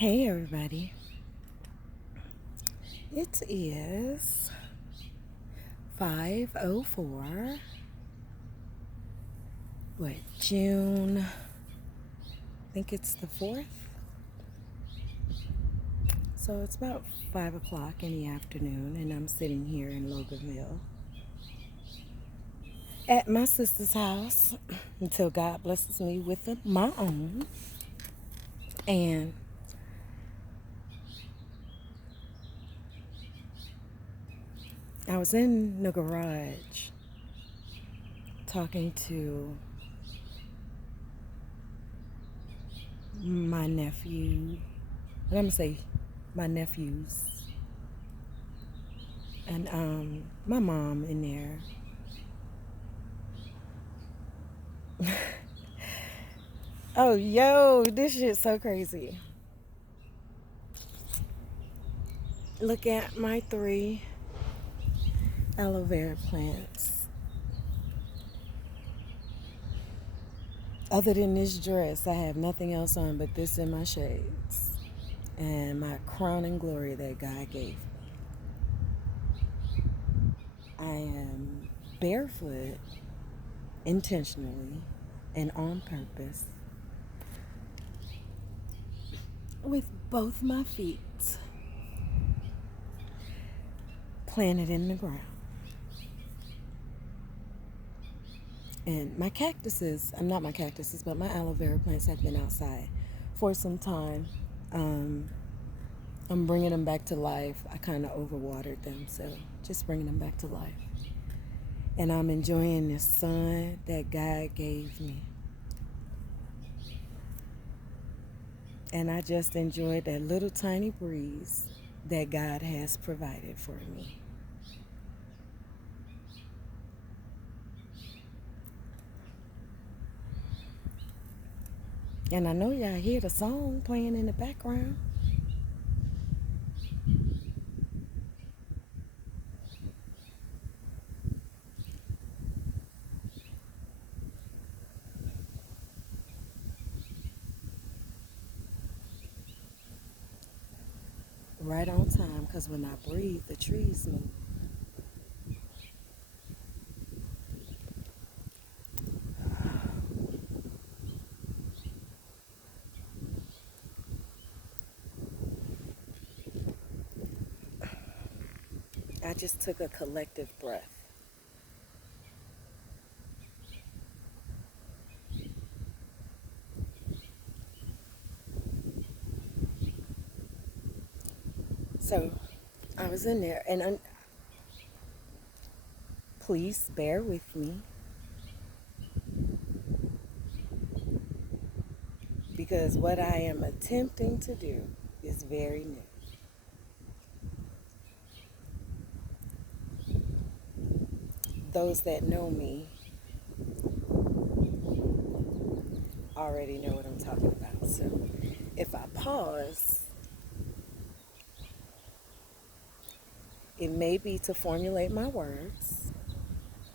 Hey everybody, it is 5:04. June, I think it's the 4th. So it's about 5 o'clock in the afternoon, and I'm sitting here in Loganville at my sister's house until God blesses me with my own. And I was in the garage talking to my nephew. I'm gonna say my nephews and my mom in there. Oh, yo, this shit's so crazy. Look at my 3 aloe vera plants. Other than this dress, I have nothing else on but this in my shades and my crowning glory that God gave me. I am barefoot intentionally and on purpose with both my feet planted in the ground. And my cactuses, not my cactuses, but my aloe vera plants have been outside for some time. I'm bringing them back to life. I kind of overwatered them, so just bringing them back to life. And I'm enjoying the sun that God gave me. And I just enjoyed that little tiny breeze that God has provided for me. And I know y'all hear the song playing in the background. Right on time, because when I breathe, the trees move. I just took a collective breath. So I was in there, and please bear with me because what I am attempting to do is very new. Those that know me already know what I'm talking about. So if I pause, it may be to formulate my words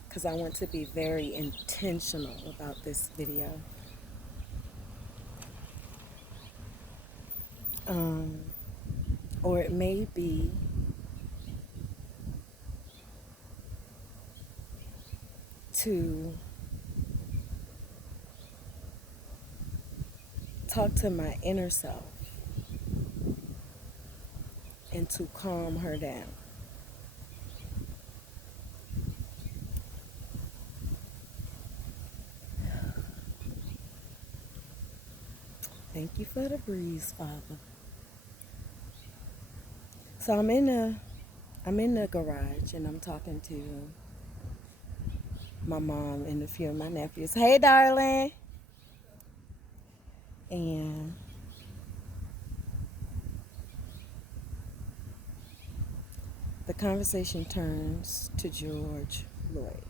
because I want to be very intentional about this video. Or it may be to talk to my inner self and to calm her down. Thank you for the breeze, Father. So I'm in the garage and I'm talking to my mom and a few of my nephews. Hey, darling. And the conversation turns to George Floyd.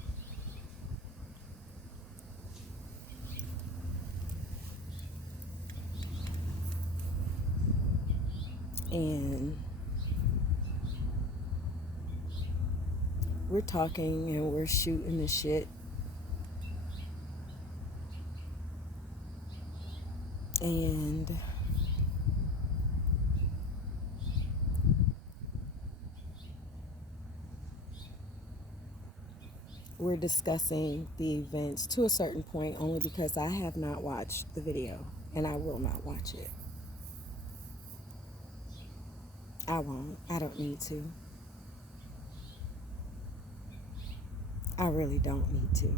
And we're talking and we're shooting the shit. And we're discussing the events to a certain point only because I have not watched the video and I will not watch it. I won't. I don't need to. I really don't need to.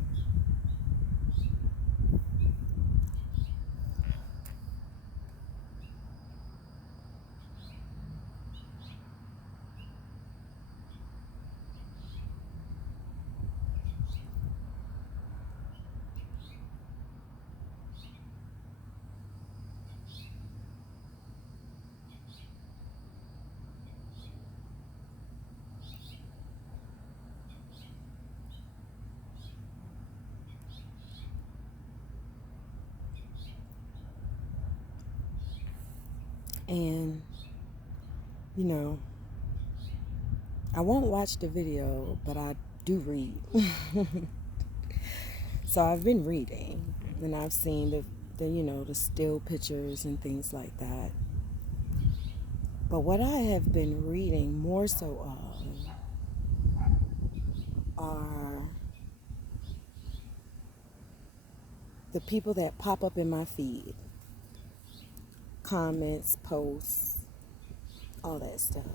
And, you know, I won't watch the video, but I do read. So I've been reading, and I've seen the still pictures and things like that. But what I have been reading more so of are the people that pop up in my feed. Comments, posts, all that stuff.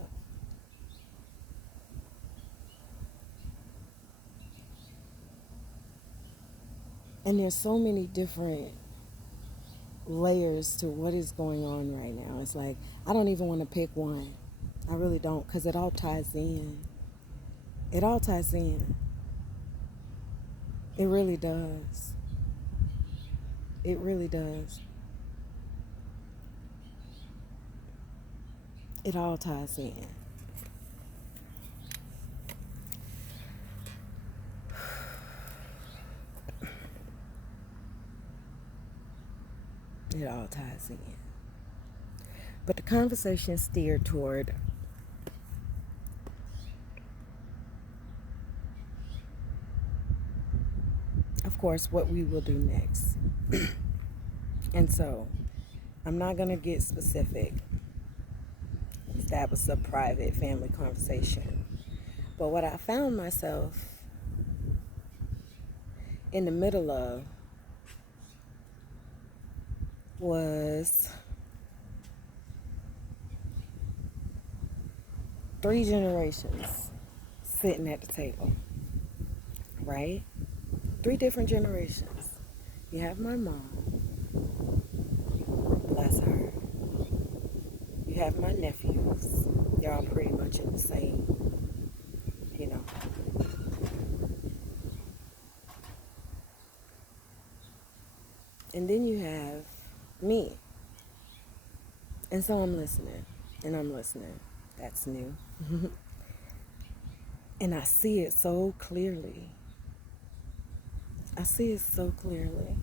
And there's so many different layers to what is going on right now. It's like, I don't even want to pick one. I really don't, because it all ties in. It all ties in. It really does. It really does. It all ties in. It all ties in. But the conversation steered toward of course, what we will do next. And so, I'm not going to get specific. That was a private family conversation. But what I found myself in the middle of was 3 generations sitting at the table, right? 3 different generations. You have my mom, bless her. You have my nephews. They're all pretty much in the same, you know. And then you have me. And so I'm listening. And I'm listening. That's new. And I see it so clearly. I see it so clearly.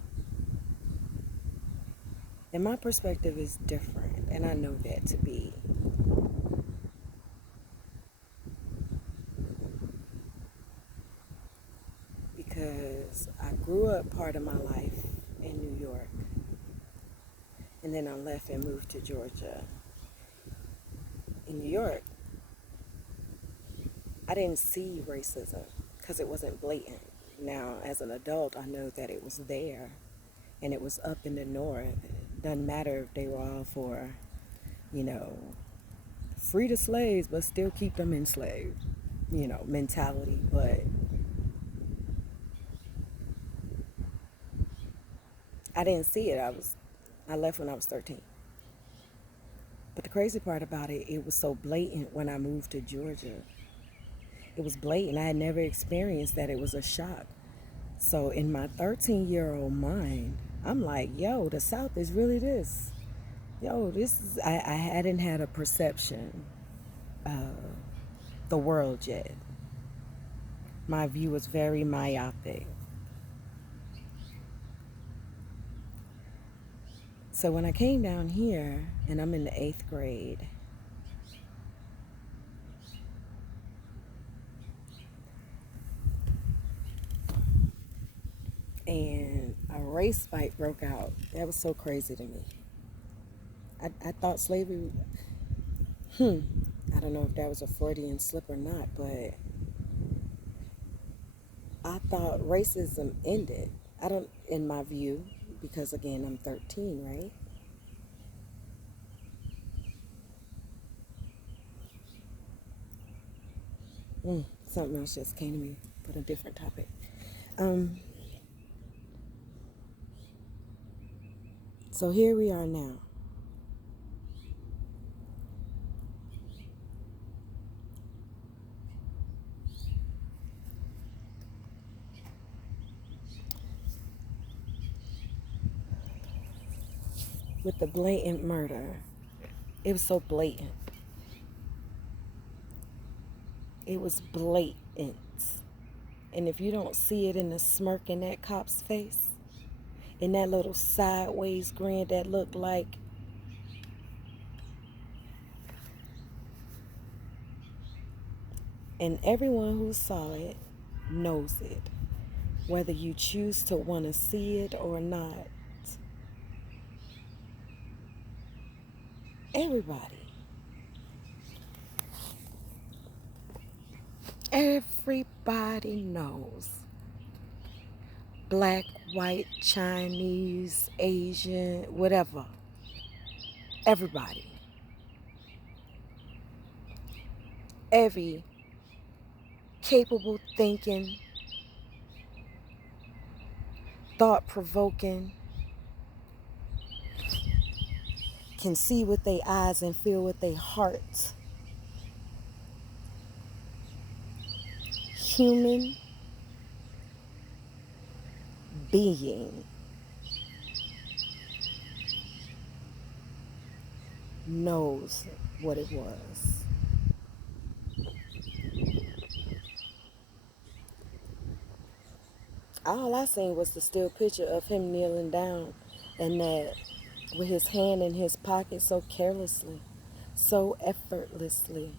And my perspective is different. And I know that to be. Because I grew up part of my life in New York. And then I left and moved to Georgia. In New York, I didn't see racism because it wasn't blatant. Now, as an adult, I know that it was there and it was up in the north. It doesn't matter if they were all for, free the slaves, but still keep them enslaved, mentality. But I didn't see it. I left when I was 13. But the crazy part about it, it was so blatant when I moved to Georgia. It was blatant. I had never experienced that. It was a shock. So in my 13-year-old mind, I'm like, yo, the South is really this. Yo, this is, I hadn't had a perception of the world yet. My view was very myopic. So when I came down here, and I'm in the 8th grade, and a race fight broke out. That was so crazy to me. I thought slavery, I don't know if that was a Freudian slip or not, but I thought racism ended. I don't, in my view, because again, I'm 13, right? Something else just came to me, but a different topic. Um, so here we are now. With the blatant murder. It was so blatant. It was blatant. And if you don't see it in the smirk in that cop's face, in that little sideways grin that looked like, and everyone who saw it knows it, whether you choose to want to see it or not. Everybody. Everybody knows. Black, white, Chinese, Asian, whatever. Everybody. Every capable thinking, thought provoking, can see with their eyes and feel with their hearts. Human being knows what it was. All I seen was the still picture of him kneeling down and that with his hand in his pocket so carelessly, so effortlessly.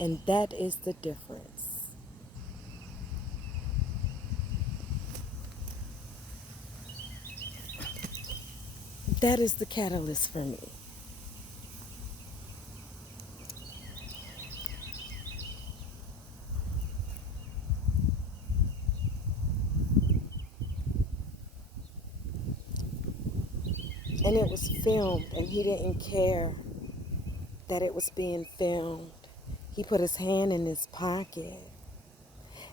And that is the difference. That is the catalyst for me. And it was filmed, and he didn't care that it was being filmed. He put his hand in his pocket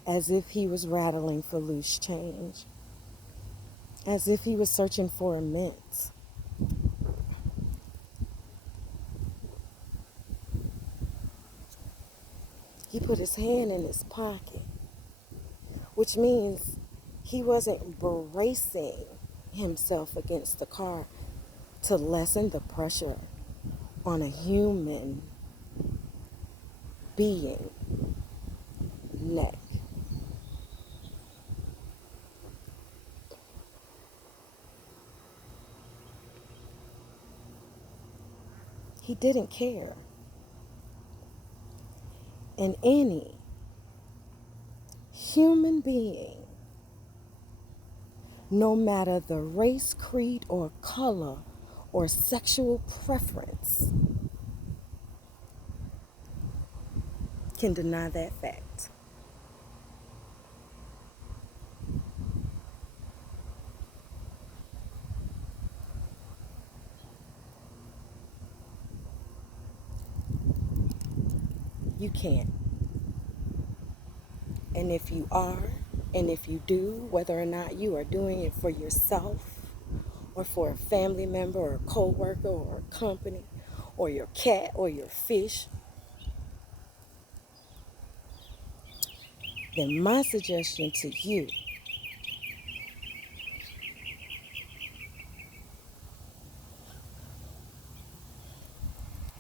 as if he was rattling for loose change, as if he was searching for a mint. He put his hand in his pocket, which means he wasn't bracing himself against the car to lessen the pressure on a human being neck. He didn't care. And any human being, no matter the race, creed, or color, or sexual preference, can deny that fact. You can't. And if you are, and if you do, whether or not you are doing it for yourself, or for a family member, or a co-worker, or a company, or your cat, or your fish, then my suggestion to you,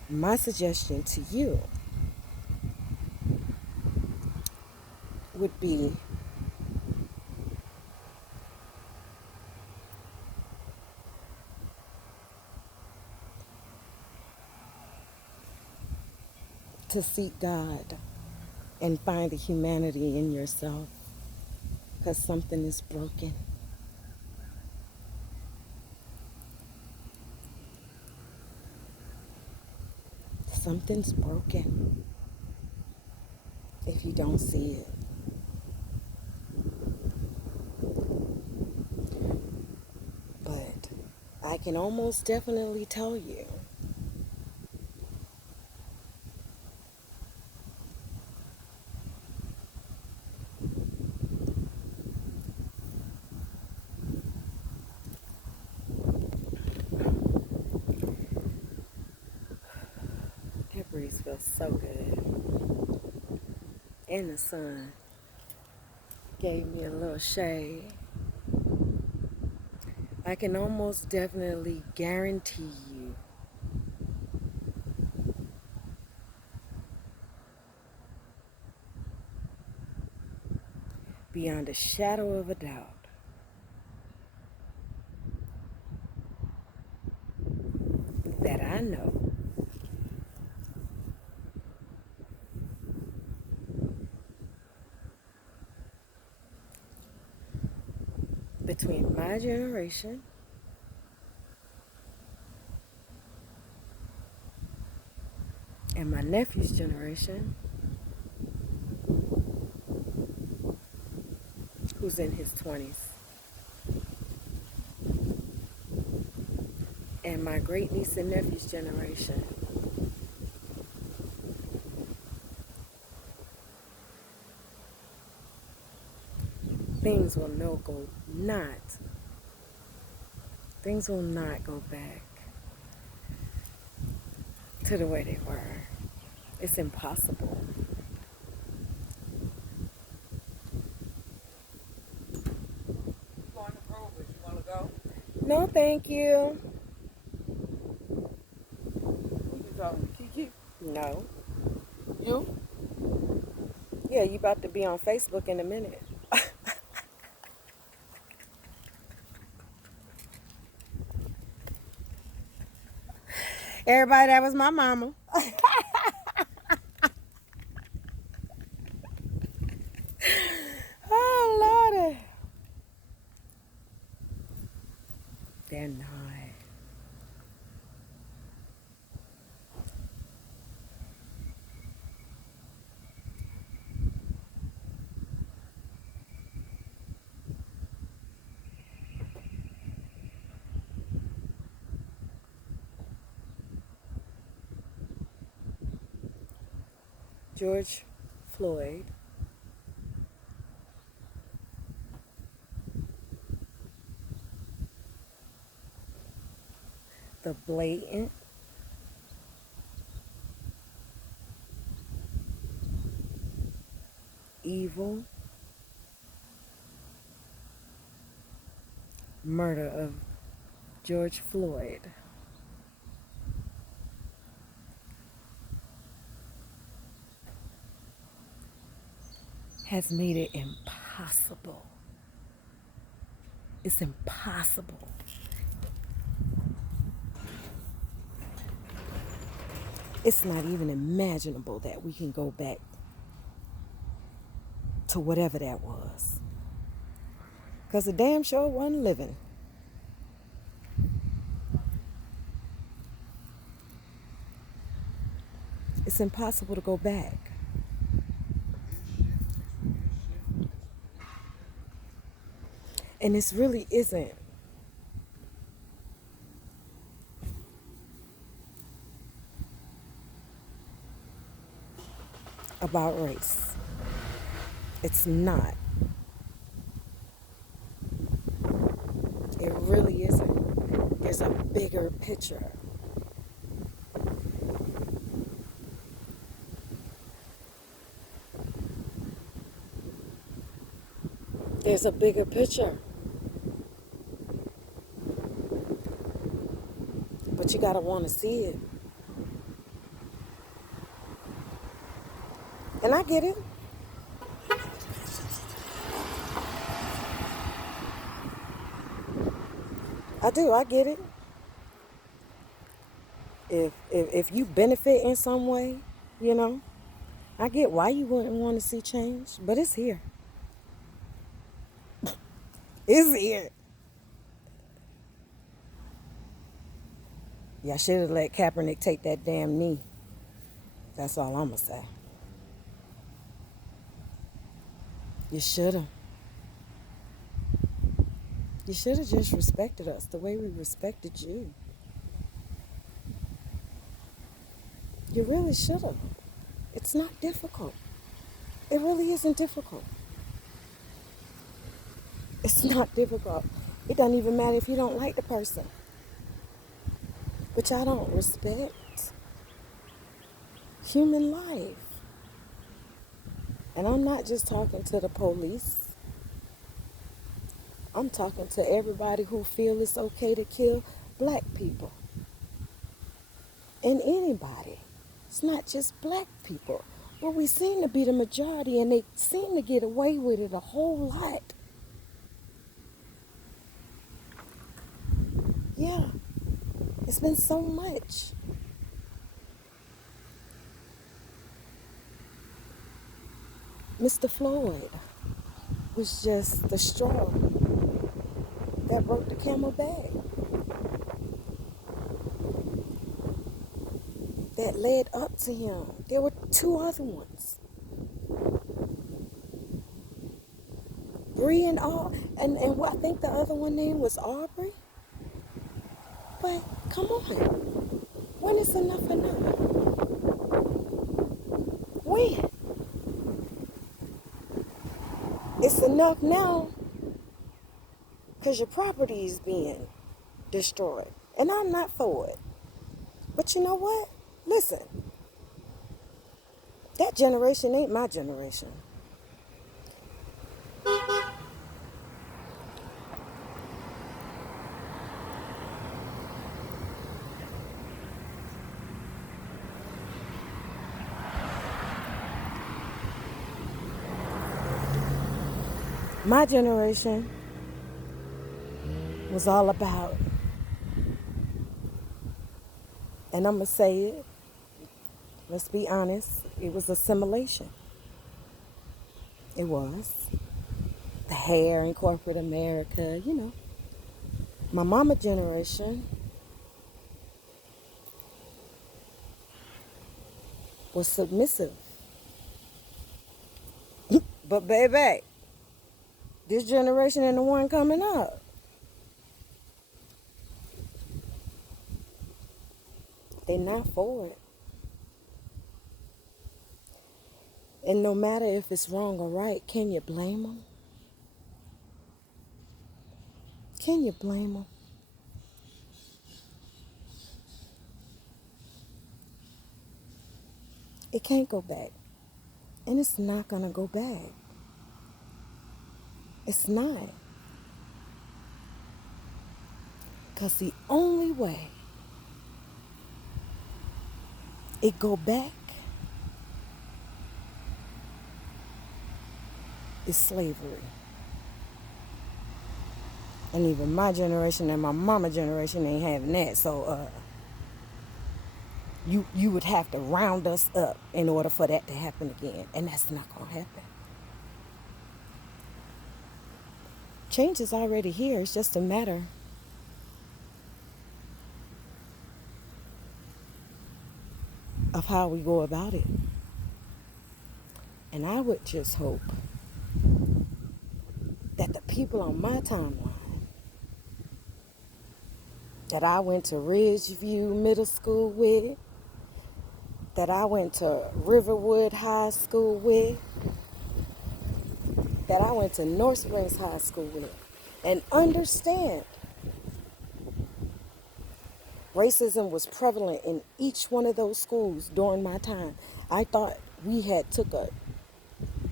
my suggestion to you would be to seek God and find the humanity in yourself, because something is broken. something's broken if you don't see it. But I can almost definitely tell you that breeze feels so good. And the sun gave me a little shade. I can almost definitely guarantee you beyond a shadow of a doubt that I know between my generation and my nephew's generation, who's in his 20s, and my great niece and nephew's generation, things will not go back to the way they were. It's impossible. No, thank you. Kiki? No. You? Yeah, you about to be on Facebook in a minute. Everybody, that was my mama. Oh, Lordy. They're not. George Floyd, the blatant, evil murder of George Floyd has made it impossible. It's impossible. It's not even imaginable that we can go back to whatever that was. Because the damn sure wasn't living. It's impossible to go back. And this really isn't about race. It's not. It really isn't. There's a bigger picture. There's a bigger picture. But you gotta want to see it. And I get it. I do. I get it. If you benefit in some way, you know, I get why you wouldn't want to see change. But it's here. It's here. Y'all should have let Kaepernick take that damn knee. That's all I'm going to say. You should have. You should have just respected us the way we respected you. You really should have. It's not difficult. It really isn't difficult. It's not difficult. It doesn't even matter if you don't like the person. But y'all don't respect human life. And I'm not just talking to the police. I'm talking to everybody who feel it's okay to kill black people. And anybody. It's not just black people. But we seem to be the majority, and they seem to get away with it a whole lot. Yeah, it's been so much. Mr. Floyd was just the straw that broke the camel back. That led up to him. There were two other ones. Bree and all, and I think the other one name was Aubrey. But come on, when is enough enough? When? It's enough now because your property is being destroyed. And I'm not for it. But you know what? Listen, that generation ain't my generation. My generation was all about, and I'm going to say it, let's be honest, it was assimilation. It was. The hair in corporate America, you know. My mama generation was submissive. But baby, this generation and the one coming up, they not for it. And no matter if it's wrong or right, can you blame them? Can you blame them? It can't go back. And it's not going to go back. It's not. Because the only way it go back is slavery. And even my generation and my mama generation ain't having that. So you would have to round us up in order for that to happen again. And that's not going to happen. Change is already here. It's just a matter of how we go about it. And I would just hope that the people on my timeline, that I went to Ridgeview Middle School with, that I went to Riverwood High School with, that I went to North Springs High School with, and understand racism was prevalent in each one of those schools during my time. I thought we had took a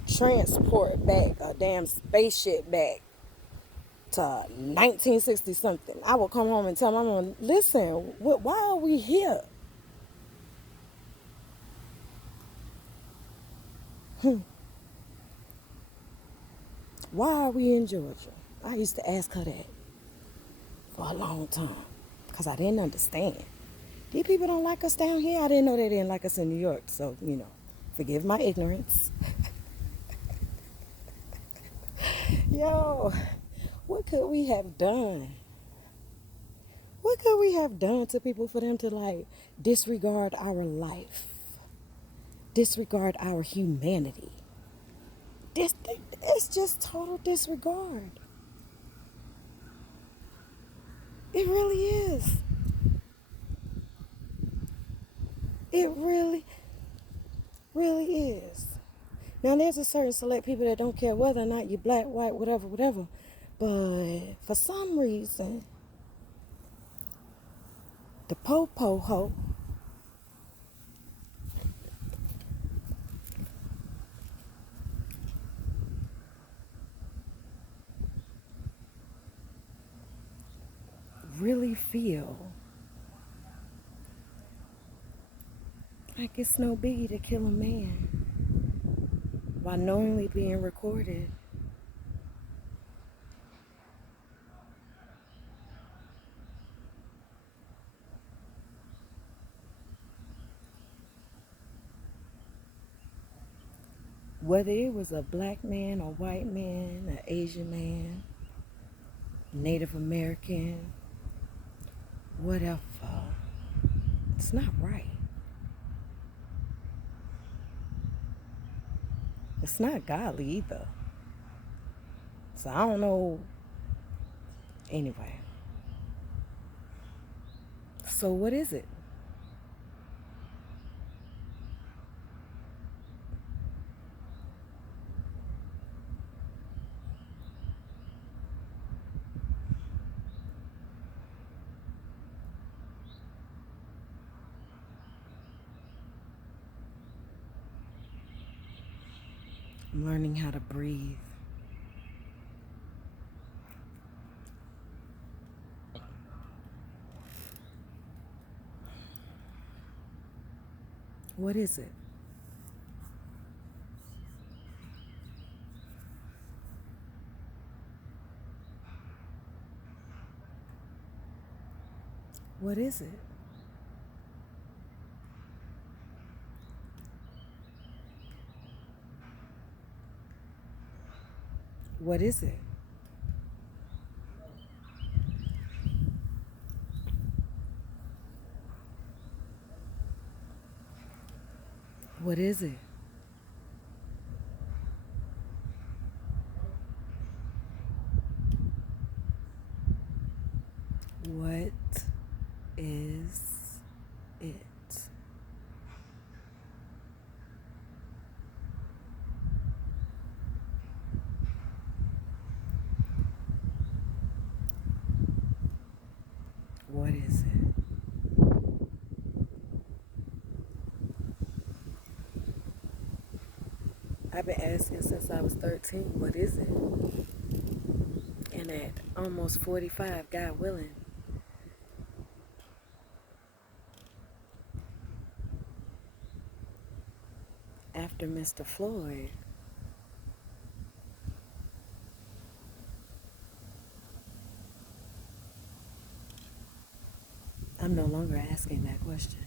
transport back, a damn spaceship back to 1960 something. I would come home and tell my mom, listen, why are we here? Why are we in Georgia? I used to ask her that for a long time because I didn't understand. These people don't like us down here. I didn't know they didn't like us in New York. So, forgive my ignorance. Yo, what could we have done? What could we have done to people for them to disregard our life? disregard our humanity. It's just total disregard. It really is. It really, really is. Now, there's a certain select people that don't care whether or not you're black, white, whatever, whatever. But for some reason, the po-po ho really feel like it's no biggie to kill a man while knowingly being recorded. Whether it was a black man, a white man, an Asian man, Native American, whatever, it's not right. It's not godly either. So I don't know. Anyway. So what is it? I'm learning how to breathe. What is it? What is it? What is it? What is it? What is it? What is it? I've been asking since I was 13, what is it? And at almost 45, God willing, after Mr. Floyd, I'm no longer asking that question.